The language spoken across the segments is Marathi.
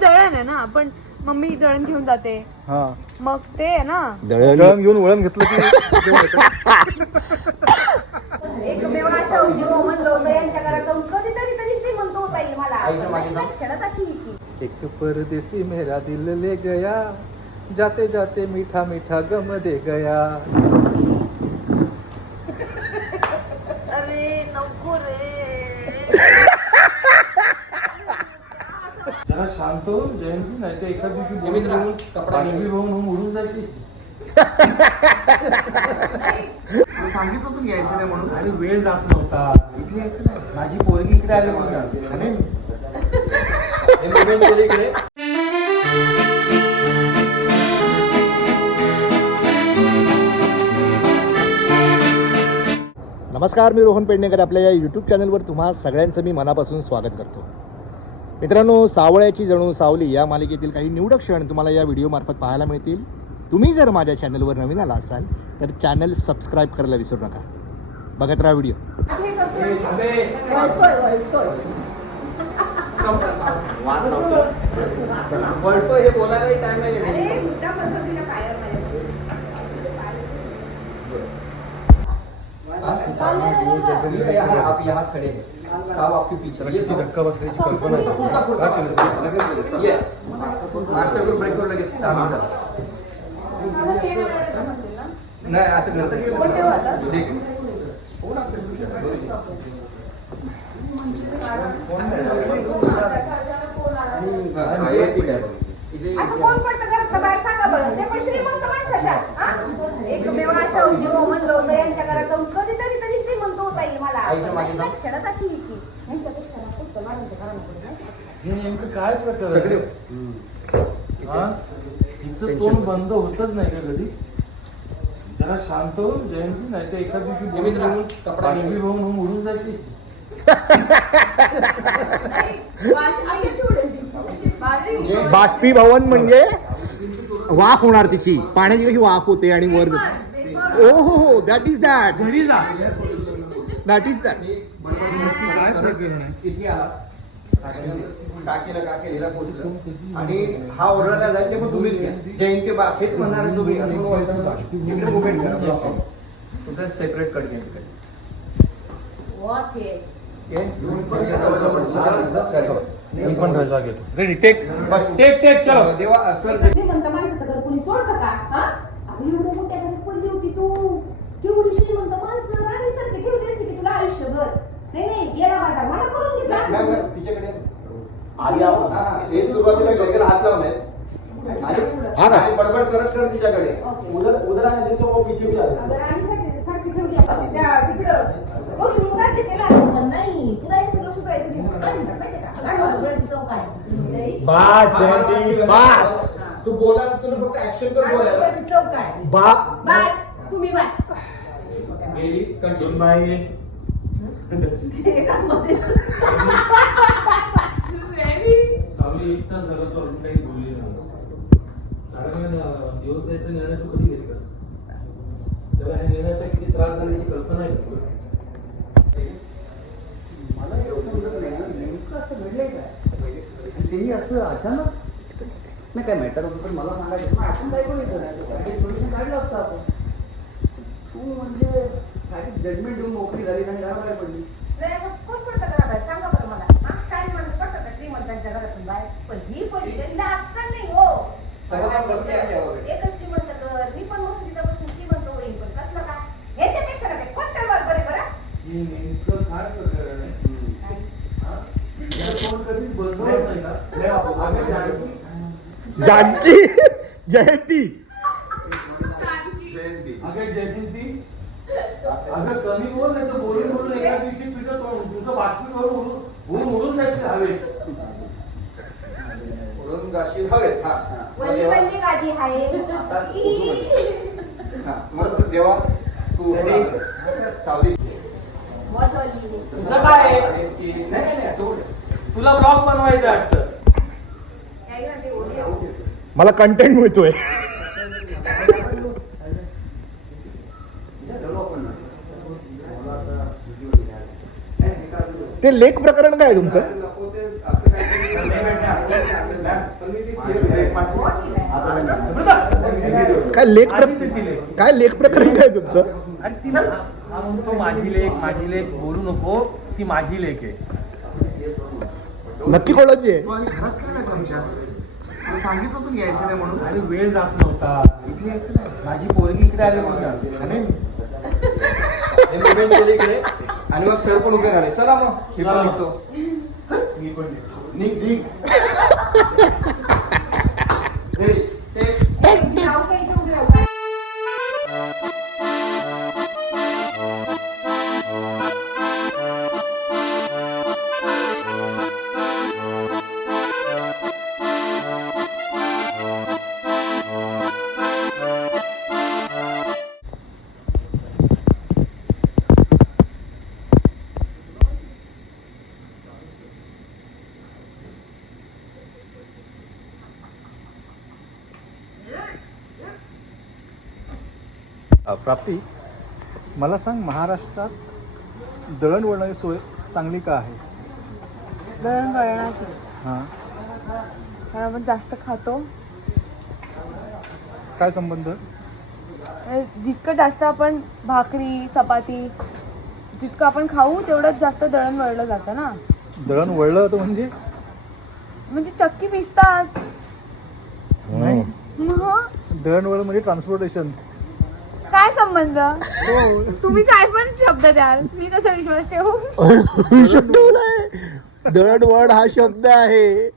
दळण आहे ना आपण मम्मी दळण घेऊन जाते. हा. मग ते आहे ना. दळण. घेऊन वळण घेतलं की जेवण येतं. एकमेव अशा उद्योग म्हणलं होतं यांच्या घरात जाऊन कधीतरी तरी श्रीमंत होता येईल मला. पण नाही क्षणात अशी हिची. एक परदेसी मेरा दिल ले गया जाते जाते मीठा मीठा गम दे गया. अरे नको रे. हो जयंती नाही तर एका दिवशी कपडा होऊन उडून जायची. सांगितलं होतं घ्यायचं नाही म्हणून. आणि वेळ जात नव्हता. इथे यायचं नाही. माझी पोरगी इकडे आली म्हणून. इकडे. नमस्कार मी रोहन पेडणेकर आपल्या या यूट्यूब चॅनलवर तुम्हा सगळ्यांचं मी मनापासून स्वागत करतो. मित्रांनो सावळ्याची जणू सावली या मालिकेतील काही निवडक क्षण तुम्हाला या व्हिडिओमार्फत पाहायला मिळतील. तुम्ही जर माझ्या चॅनलवर नवीन आला असाल तर चॅनल सबस्क्राईब करायला विसरू नका. बघत राहा व्हिडिओ हे आप यहाँ खड़े हैं साहब आपके पीछे ये धक्का बसण्याची पुढचा पुढचा पुढचा ब्रेक लगेच नाही आता करतो. ठीक आहे असं कोण पडतं घरात? बाहेर सांगा बरं. ते पण श्रीमंत माणसाच्या एकमेव अशा उद्योग हो, म्हणलं होतं यांच्या घरात जाऊन कधीतरी तरी श्रीमंत होता येईल मला आईच्या मागे जाऊ. क्षणात अशी हिची यांच्यापेक्षा ना फक्त माझ्या घरामध्ये नाही का? हे नेमकं काय प्रकार सगळे आहे? हा? तिचं तोंड बंद होतच नाही का कधी जरा शांत हो जयंती नाही तर एका दिवशी हे मित्रा, कपडा घेऊन. बाष्पी होऊन उडून जायची बाष्पीभवन म्हणजे वाफ होणार तिची पाण्याची कशी वाफ होते आणि वर ओ हो हो दॅट इज दॅट घरी जा दॅट इज दॅट काय काकीला पोहोचलं. आणि हा ओरडायला जाईल ते पण तुम्हीच घ्या. जयंती बा हेच म्हणणार आहे तुम्ही. असं बोलायचं बा. इकडे मुवमेंट करा block. तुमचं सेपरेट कट घ्या तिकडे. पण रजा घेतो. रेडी टेक बस. टेक टेक चलो. देवा सर श्रीमंत माणसाचं घर कुणी सोडतं का? हा? अगं एवढं मोठ्या घरात पडली होती तू. केवढी श्रीमंत माणसं राणी सारखी ठेवली असती की तुला आयुष्यभर. नाही नाही गेला माझा. मला करून नाही, घेतला नाही, तिच्याकडे आधी आपण. हा, हे सुरुवातीला डोक्याला हात लावलाय हा का? आणि बडबड करत कर तिच्याकडे. ओके. उदर उदरा त्याच्या वो पिछे भी आला अगं राणी सारखी सारखी ठेवली आपण. त्या तिकडं. तू राज्य केला पण नाही तुला हे सगळं सुधारायचं नाही. काय म्हणतात माहितीये का? गाढवाचं चौक आहे. बास जयंती बास तू बोला तुला फक्त ऍक्शन कर बोलायला. बा. बस तुम्ही बस. गेली कंटिन्यू. आम्ही एक तास झाला तो अजून काही नाही कारण दिवस द्यायचा निर्णय तो कधी घेतला त्याला ह्या निर्णयाचा किती त्रास झाल्याची कल्पना आहे मला हे समजत नाही ना, नेमकं असं घडलंय काय तेही असं अचानक नाही काय मॅटर होतं मला सांगायचं आपण काय पण नाही सोल्युशन काढलं असतं आपण तू म्हणजे जजमेंट देऊन मोकळी झाली घरात काय पडली नाही, कोण पडतं घराबाहेर? सांगा बरं मला. हा? काय माणूस का श्रीमंतांच्या घरातून बाहेर? पण ही पडली, अक्कल नाही हो. आहे. एकच श्रीमंत घर, मी पण श्रीमंत होईन, पण कसलं काय? ह्याच्यापेक्षा ना काय, कोणतं घर बरे बरं? नेमकं काय प्रकरण आहे नाही. हा? याला कोण कधीच बदलत नाही का? नाही, आपण- आम्ही जानकी जानकी जयंती करून उडून जायचे हवे. म्हणून गाशी हवेत हा वल्ली वल्ली गादी आहे. आता हा, मग देवा तू हे सावली. तुझं काय नाही नाही. तुला ब्लॉग बनवायचं वाटतं. मला कंटेंट मिळतोय. ते लेख प्रकरण काय आहे तुमचं? काय- लेख प्र- काय लेख प्रकरण काय तुमचं? हा माझी लेख माझी लेख बोलू नको ती माझी लेख आहे. नक्की कोणाची आहे? सांगितलं होतं ना यायचं नाही म्हणून. आणि वेळ जात नव्हता. इथे यायचं नाही. माझी पोरगी इकडे आली म्हणून. आणि मग सर पण उभे राहिले. चला मग. हे पण निघतो. मी पण निघ निघ. प्राप्ती. मला सांग महाराष्ट्रात दळणवळणाची सोय चांगली का आहे? दळण वळणाची हां कारण आपण जास्त खातो. काय संबंध? जितकं जास्त आपण भाकरी चपाती जितकं आपण खाऊ तेवढंच जास्त दळण वळलं जातं ना. दळण वळलं होतं म्हणजे? म्हणजे चक्की पिसतात. नाही मग? दळणवळण म्हणजे ट्रान्सपोर्टेशन संबंध? तुम्ही काय पण शब्द द्याल. मी कसा विश्वास ठेवू. बोलाय दळणवळ हा शब्द आहे.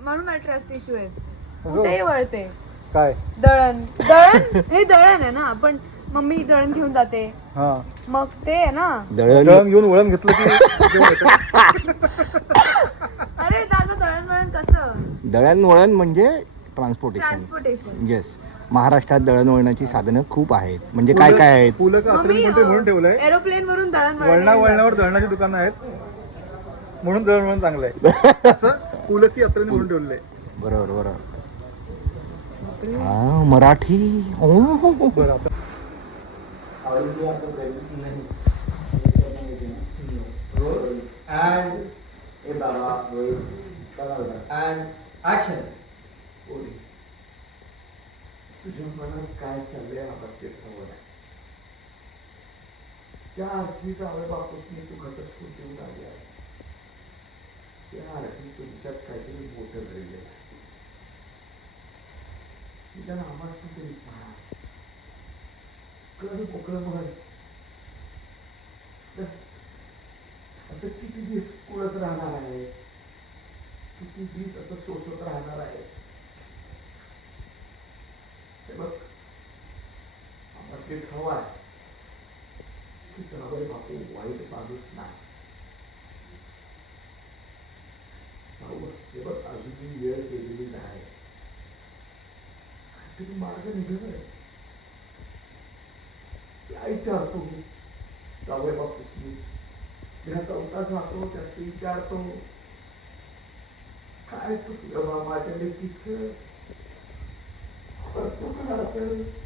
म्हणून मला ट्रस्ट इश्यू आहे. कुठेही वळते. काय? दळण. दळण हे दळण आहे ना. आपण मम्मी दळण घेऊन जाते. हां. मग ते आहे ना. दळण दळण घेऊन वळण घेतलं की. अरे दादा दळण वळण कसं? दळणवळण म्हणजे ट्रान्सपोर्टेशन ट्रान्सपोर्टेशन येस महाराष्ट्रात दळणवळणाची साधनं खूप आहेत. म्हणजे काय काय आहेत? पुलं का म्हणून ठेवलंय? एरोप्लेन वरून दळण वळणा वळण वळणावर दळणाची दुकानं आहेत. म्हणून दळणवळण चांगलं आहे. असं पुलती अत्रेन म्हणून ठेवलेलं आहे बरोबर बरोबर. हा मराठी. ओ, हो, हो. बरं आता And ए बाबा रोहित and action. तुझ्या मनात काय चाललंय आवाज ते समोर आहे त्या आरतीचा आवड तू घटस्फोट देऊन आली आहे त्या आरती तुमच्यात काहीतरी मोठं घडलेलं आहे. तुझ्या नामाचं तरी पहा. कळ मोकळं म्हण असं किती दिवस कुळत राहणार आहे? किती दिवस असं सोसत राहणार आहे हे बघ आम्हाला ते हवा आहे वाईट माणूस नाही अजूनही वेळ गेलेली नाही काहीतरी मार्ग निघतोय विचारतो मी जावई बापूसनी तिला चौथा जातो त्याची विचारतो काय चुकलं माझ्या लेकीचं असेल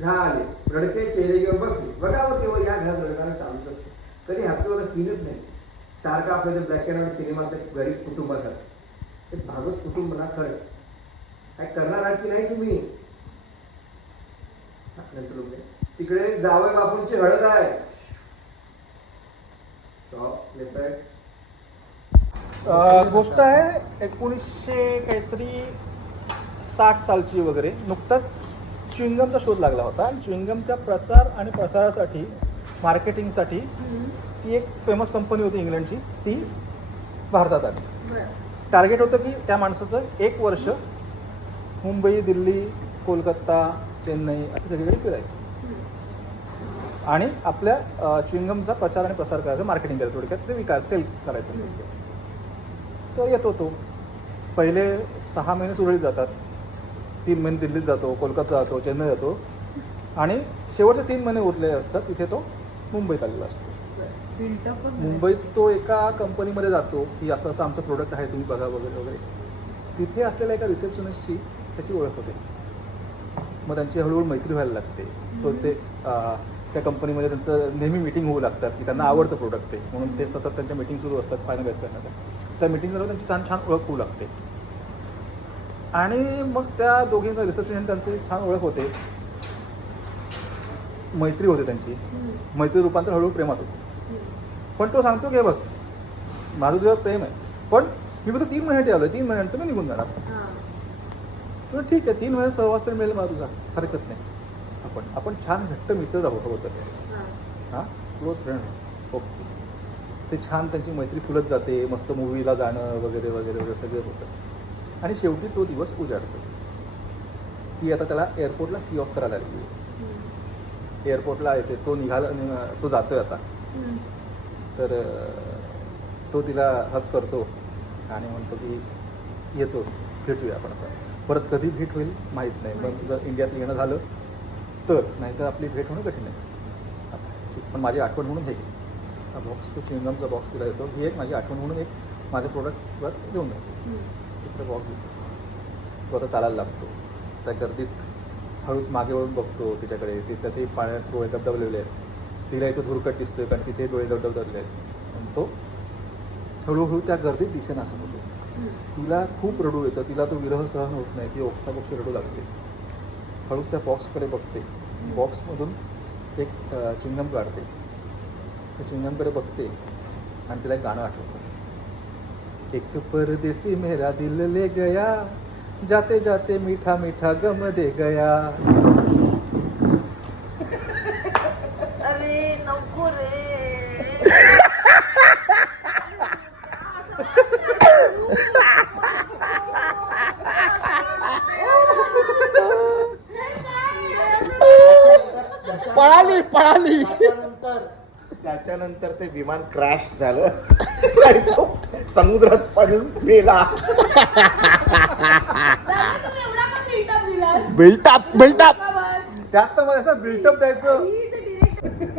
झाले रडते चेहरे घेऊन बसले. बघावं तेव्हा हो या घरात रडताना चालूच असतो. कधी हॅपीवाला सीनच नाही. सारखं आपल्या जे ब्लॅक अँड व्हाईट सिनेमाचं गरीब कुटुंब ते भागवत कुटुंब ना खरं. काय करणार आहात की नाही तुम्ही? नंतर तिकडे जावय बापूंची हळद आहे. गोष्ट आहे एकोणीसशे काहीतरी साठ सालची वगैरे. नुकताच च्युइंगमचा शोध लागला होता. आणि च्युइंगमच्या प्रचार आणि प्रसारासाठी मार्केटिंगसाठी ती एक फेमस कंपनी होती इंग्लंडची. ती भारतात आली. टार्गेट होतं की त्या माणसाचं एक वर्ष मुंबई दिल्ली कोलकाता चेन्नई असं सगळीकडे फिरायचं. आणि आपल्या च्विंगमचा प्रचार आणि प्रसार करायचा मार्केटिंग करायचं थोडक्यात. ते विकास सेल करायचं तो येतो तो पहिले सहा महिने सुरळीत जातात. तीन महिने दिल्लीत जातो कोलकाता जातो चेन्नई जातो. आणि शेवटचे तीन महिने उरलेले असतात तिथे तो मुंबईत आलेला असतो. मुंबईत तो एका कंपनीमध्ये जातो की असं असं आमचं प्रोडक्ट आहे तुम्ही बघा वगैरे वगैरे. तिथे असलेल्या एका रिसेप्शनिस्टची त्याची ओळख होते. मग त्यांची हळूहळू मैत्री व्हायला लागते. तो ते त्या कंपनीमध्ये त्यांचं नेहमी मिटिंग होऊ लागतात की त्यांना आवडतं प्रोडक्ट ते. म्हणून ते सतत त्यांच्या मिटिंग सुरू असतात फायनलाइज करण्याच्या त्या मिटिंगवर त्यांची छान छान ओळख होऊ लागते. आणि मग त्या दोघींना रिसेप्शन त्यांची छान ओळख होते. मैत्री होते त्यांची. मैत्री रूपांतर हळूहळू प्रेमात होते. पण तो सांगतो की बघ माझं तुझ्यावर प्रेम आहे. पण मी फक्त तीन महिन्यासाठी आलो तीन महिन्यानंतर मी निघून जाणार. तर ठीक आहे. तीन महिन्यात सहवास तरी मिळेल मला तुझा. हरकत नाही. आपण आपण छान घट्ट मित्र राहू हवं तर हां. Close friend okay. ते छान त्यांची मैत्री फुलत जाते. मस्त मूवीला जाणं वगैरे वगैरे वगैरे सगळं होतं. आणि शेवटी तो दिवस उजाडतो. ती आता त्याला एअरपोर्टला सी ऑफ करायला लागली. एअरपोर्टला येते तो निघाला तो जातोय आता. तर तो तिला हक करतो आणि म्हणतो की येतो भेटूया आपण आता. परत कधी भेट होईल माहीत नाही मग जर इंडियात येणं झालं तर नाहीतर आपली भेट होणं कठीण आहे. पण माझी आठवण म्हणून हे. हा बॉक्स तो चिंगमचा बॉक्स तिला येतो ही एक माझी आठवण म्हणून एक माझ्या प्रोडक्टवर देऊन जातो तिकडे बॉक्स देतो तो आता चालायला लागतो. त्या गर्दीत हळूच मागे वळून बघतो तिच्याकडे. ते त्याचेही पाण्यात डोळे दबदबलेले आहेत. तिला इथं धुरकट दिसतोय कारण तिचेही डोळे दबदबलेले आहेत. आणि तो हळूहळू त्या गर्दीत दिसेन असं होतो. तिला खूप रडू येतं. तिला तो विरह सहन होत नाही. ती ओक्साबोक्शी रडू लागते. हळूच त्या बॉक्सकडे बघते. बॉक्समधून एक चिंगम काढते. त्या चिंगमकडे बघते आणि तिला एक गाणं आठवतं. एक परदेसी मेरा दिल ले गया जाते जाते मीठा मीठा गम दे गया। अरे नको रे। पळाली पळाली. त्याच्यानंतर त्याच्यानंतर ते विमान क्रॅश झालं. आणि तो समुद्रात पडून मेला. तुम्ही एवढा पण बिल्टअप दिलास. बिल्टअप तर मला असं बिल्टअप द्यायचं.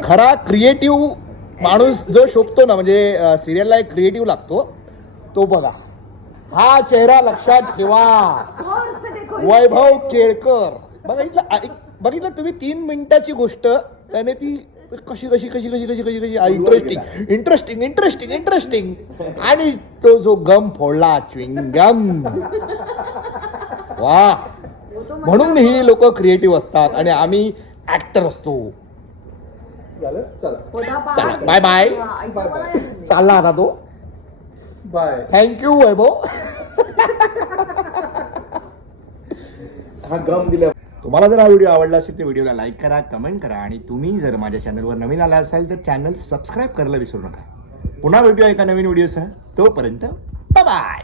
खरा क्रिएटिव्ह माणूस जो शोभतो ना म्हणजे सिरियलला एक क्रिएटिव्ह लागतो तो बघा. हा चेहरा लक्षात ठेवा. वैभव केळकर. बघितलं ऐक- बघितलं तुम्ही तीन मिनिटाची गोष्ट त्याने ती कशी कशी कशी कशी कशी कशी कशी? इंटरेस्टिंग इंटरेस्टिंग इंटरेस्टिंग इंटरेस्टिंग आणि तो जो गम फोडला च्विंगम वा. म्हणून ही लोक क्रिएटिव्ह असतात आणि आम्ही ऍक्टर असतो. झालं? चला. चला बाय बाय चालला आता तो. Bye thank you Vaibhav. हा गम दिला. तुम्हाला जर हा व्हिडिओ आवडला असेल तर व्हिडिओला लाईक करा कमेंट करा आणि तुम्ही जर माझ्या चॅनलवर नवीन आला असाल तर चॅनल सबस्क्राईब करायला विसरू नका. पुन्हा भेटूया एका नवीन व्हिडिओसह. तोपर्यंत बाय